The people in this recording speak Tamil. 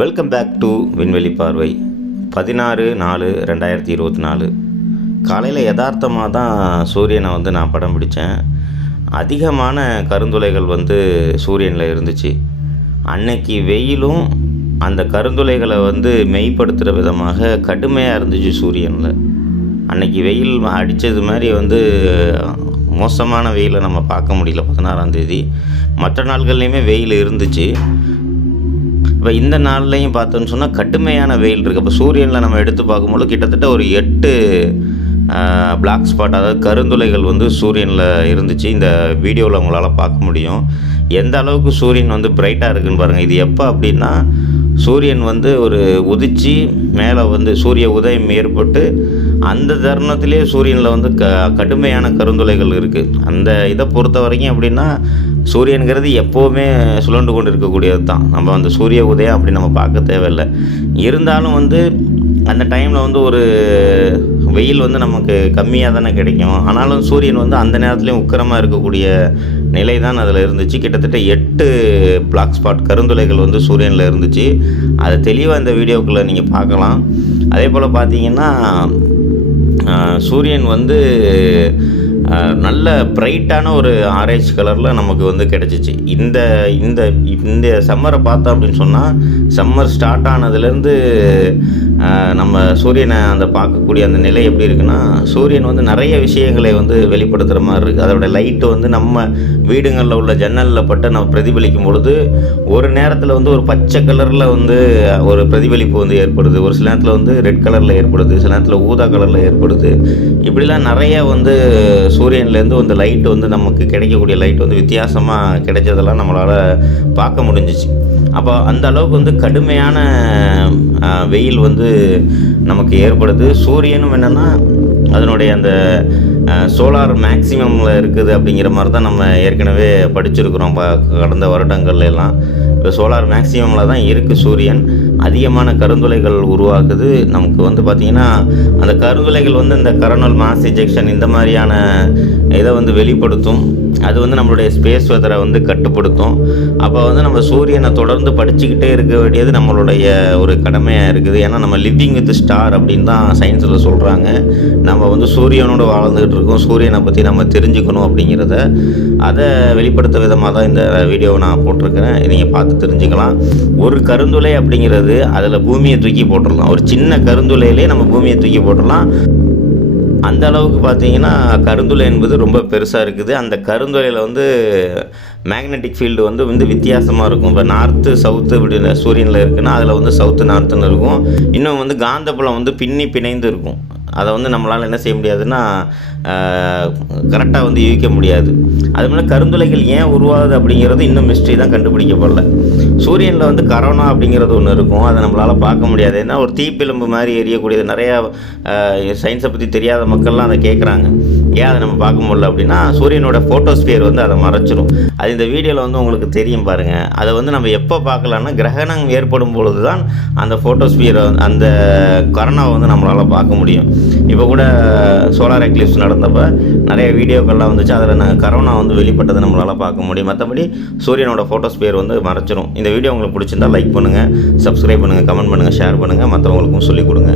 வெல்கம் பேக் டு விண்வெளி பார்வை பதினாறு நாலு ரெண்டாயிரத்தி இருபத்தி நாலு. காலையில் யதார்த்தமாக தான் சூரியனை வந்து நான் படம் பிடித்தேன் அதிகமான கருந்துளைகள் வந்து சூரியனில் இருந்துச்சு. அன்னைக்கு வெயிலும் அந்த கருந்துளைகளை வந்து மெய்ப்படுத்துகிற விதமாக கடுமையாக இருந்துச்சு சூரியனில். அன்னைக்கு வெயில் அடித்தது மாதிரி வந்து மோசமான வெயிலை நம்ம பார்க்க முடியல பதினாறாம் தேதி. மற்ற நாள்கள்லையுமே வெயில் இருந்துச்சு. இப்போ இந்த நாள்லையும் பார்த்தோன்னு சொன்னால் கடுமையான வெயில் இருக்குது இப்போ சூரியனில் நம்ம எடுத்து பார்க்கும்போது கிட்டத்தட்ட ஒரு எட்டு பிளாக் ஸ்பாட் அதாவது கருந்துளைகள் வந்து சூரியனில் இருந்துச்சு. இந்த வீடியோவில் உங்களால் பார்க்க முடியும். எந்த அளவுக்கு சூரியன் வந்து பிரைட்டாக இருக்குன்னு பாருங்கள் இது எப்போ அப்படின்னா சூரியன் வந்து ஒரு உதிச்சு மேலே வந்து சூரிய உதயம் ஏற்பட்டு அந்த தருணத்திலே சூரியனில் வந்து க கடுமையான கருந்துளைகள் இருக்குது அந்த இதை பொறுத்த வரைக்கும் அப்படின்னா சூரியனுங்கிறது எப்போவுமே சுழண்டு கொண்டு இருக்கக்கூடியது தான். நம்ம அந்த சூரிய உதயம் அப்படி நம்ம பார்க்க தேவையில்லை. இருந்தாலும் வந்து அந்த டைமில் வந்து ஒரு வெயில் வந்து நமக்கு கம்மியாக தானே கிடைக்கும். ஆனாலும் சூரியன் வந்து அந்த நேரத்துலையும் உக்கிரமாக இருக்கக்கூடிய நிலை தான் அதில் இருந்துச்சு. கிட்டத்தட்ட எட்டு பிளாக் ஸ்பாட் கருந்துளைகள் வந்து சூரியனில் இருந்துச்சு. அதை தெளிவாக இந்த வீடியோக்குள்ளே நீங்கள் பார்க்கலாம். அதே போல் பார்த்தீங்கன்னா சூரியன் வந்து நல்ல பிரைட்டான ஒரு ஆரேஞ்ச் கலரில் நமக்கு வந்து கிடச்சிச்சு. இந்த இந்த இந்த சம்மரை பார்த்தோம் அப்படின்னு சொன்னால் சம்மர் ஸ்டார்ட் ஆனதுலேருந்து நம்ம சூரியனை அந்த பார்க்கக்கூடிய அந்த நிலை எப்படி இருக்குன்னா சூரியன் வந்து நிறைய விஷயங்களை வந்து வெளிப்படுத்துகிற மாதிரி இருக்குது அதோட லைட்டு வந்து நம்ம வீடுங்களில் உள்ள ஜன்னலில் பட்டு நம்ம பிரதிபலிக்கும் பொழுது ஒரு நேரத்தில் வந்து ஒரு பச்சை கலரில் வந்து ஒரு பிரதிபலிப்பு வந்து ஏற்படுது. ஒரு சில நேரத்தில் வந்து ரெட் கலரில் ஏற்படுது சில நேரத்தில் ஊதா கலரில் ஏற்படுது. இப்படிலாம் நிறைய வந்து சூரியன்லேருந்து வந்து லைட் வந்து நமக்கு கிடைக்கக்கூடிய லைட் வந்து வித்தியாசமாக கிடைச்சதெல்லாம் நம்மளால் பார்க்க முடிஞ்சிச்சு. அப்போ அந்த அளவுக்கு வந்து கடுமையான வெயில் வந்து நமக்கு ஏற்படுது. சூரியனும் என்னென்னா அதனுடைய அந்த சோலார் மேக்சிமமில் இருக்குது அப்படிங்கிற மாதிரி தான் நம்ம ஏற்கனவே படிச்சிருக்கிறோம். ப கடந்த வருடங்கள்ல எல்லாம். இப்போ சோலார் மேக்சிமமில் தான் இருக்குது சூரியன். அதிகமான கருந்துளைகள் உருவாக்குது. நமக்கு வந்து பார்த்திங்கன்னா அந்த கருந்துளைகள் வந்து இந்த கரோனல் மாஸ் இஜெக்ஷன் இந்த மாதிரியான இதை வந்து வெளிப்படுத்தும். அது வந்து நம்மளுடைய ஸ்பேஸ் வெதரை வந்து கட்டுப்படுத்தும். அப்போ வந்து நம்ம சூரியனை தொடர்ந்து படிச்சுக்கிட்டே இருக்க வேண்டியது நம்மளுடைய ஒரு கடமையாக இருக்குது. ஏன்னா நம்ம லிவிங் வித் ஸ்டார் அப்படின்னு தான் சயின்ஸில் சொல்கிறாங்க நம்ம வந்து சூரியனோடு வாழ்ந்துக்கிட்டு இருக்கோம். சூரியனை பற்றி நம்ம தெரிஞ்சுக்கணும் அப்படிங்கிறத அதை வெளிப்படுத்த விதமாக தான் இந்த வீடியோவை நான் போட்டிருக்கிறேன். நீங்கள் பார்த்து தெரிஞ்சுக்கலாம். ஒரு கருந்துளை அப்படிங்கிறது அதில் பூமியை தூக்கி போட்டுடலாம். ஒரு சின்ன கருந்துளையிலே நம்ம பூமியை தூக்கி போட்டுடலாம். அந்த அளவுக்கு பார்த்தீங்கன்னா கருந்துளை என்பது ரொம்ப பெருசாக இருக்குது. அந்த கருந்துளையில் வந்து மேக்னெட்டிக் ஃபீல்டு வந்து வந்து வித்தியாசமாக இருக்கும். இப்போ நார்த்து சவுத்து இப்படி சூரியனில் இருக்குன்னா அதில் வந்து சவுத்து நார்த்துன்னு இருக்கும். இன்னும் வந்து காந்தப்புலம் வந்து பின்னி பிணைந்து இருக்கும். அதை வந்து நம்மளால் என்ன செய்ய முடியாதுன்னா கரெக்டாக வந்து யூகிக்க முடியாது. அது மாதிரி கருந்துளைகள் ஏன் உருவாகுது அப்படிங்கிறது இன்னும் மிஸ்ட்ரி தான் கண்டுபிடிக்கப்படல. சூரியனில் வந்து கரோனா அப்படிங்கிறது ஒன்று இருக்கும். அதை நம்மளால் பார்க்க முடியாது. ஏன்னா ஒரு தீப்பிழம்பு மாதிரி எரியக்கூடியது. நிறையா சயின்ஸை பற்றி தெரியாத மக்கள்லாம் அதை கேட்குறாங்க ஏன் அதை நம்ம பார்க்க முடியல அப்படின்னா சூரியனோட ஃபோட்டோஸ்பியர் வந்து அதை மறைச்சிடும் அது இந்த வீடியோவில் வந்து உங்களுக்கு தெரியும் பாருங்கள் அதை வந்து நம்ம எப்போ பார்க்கலான்னா கிரகணம் ஏற்படும் பொழுது தான் அந்த ஃபோட்டோஸ்பியரை அந்த கரோனாவை வந்து நம்மளால் பார்க்க முடியும். இப்போ கூட சோலார் எக்லிப்ஸ் நடந்தப்போ நிறைய வீடியோக்கள்லாம் வந்துச்சு. அதில் நான் கரோனா வந்து வெளிப்பட்டதை நம்மளால் பார்க்க முடியும். மற்றபடி சூரியனோட ஃபோட்டோஸ்பியர் வந்து மறைச்சிரும். இந்த வீடியோ உங்களுக்கு பிடிச்சிருந்தா லைக் பண்ணுங்கள் சப்ஸ்கிரைப் பண்ணுங்கள் கமெண்ட் பண்ணுங்கள் ஷேர் பண்ணுங்கள் மற்றவங்களுக்கும் சொல்லிக் கொடுங்க.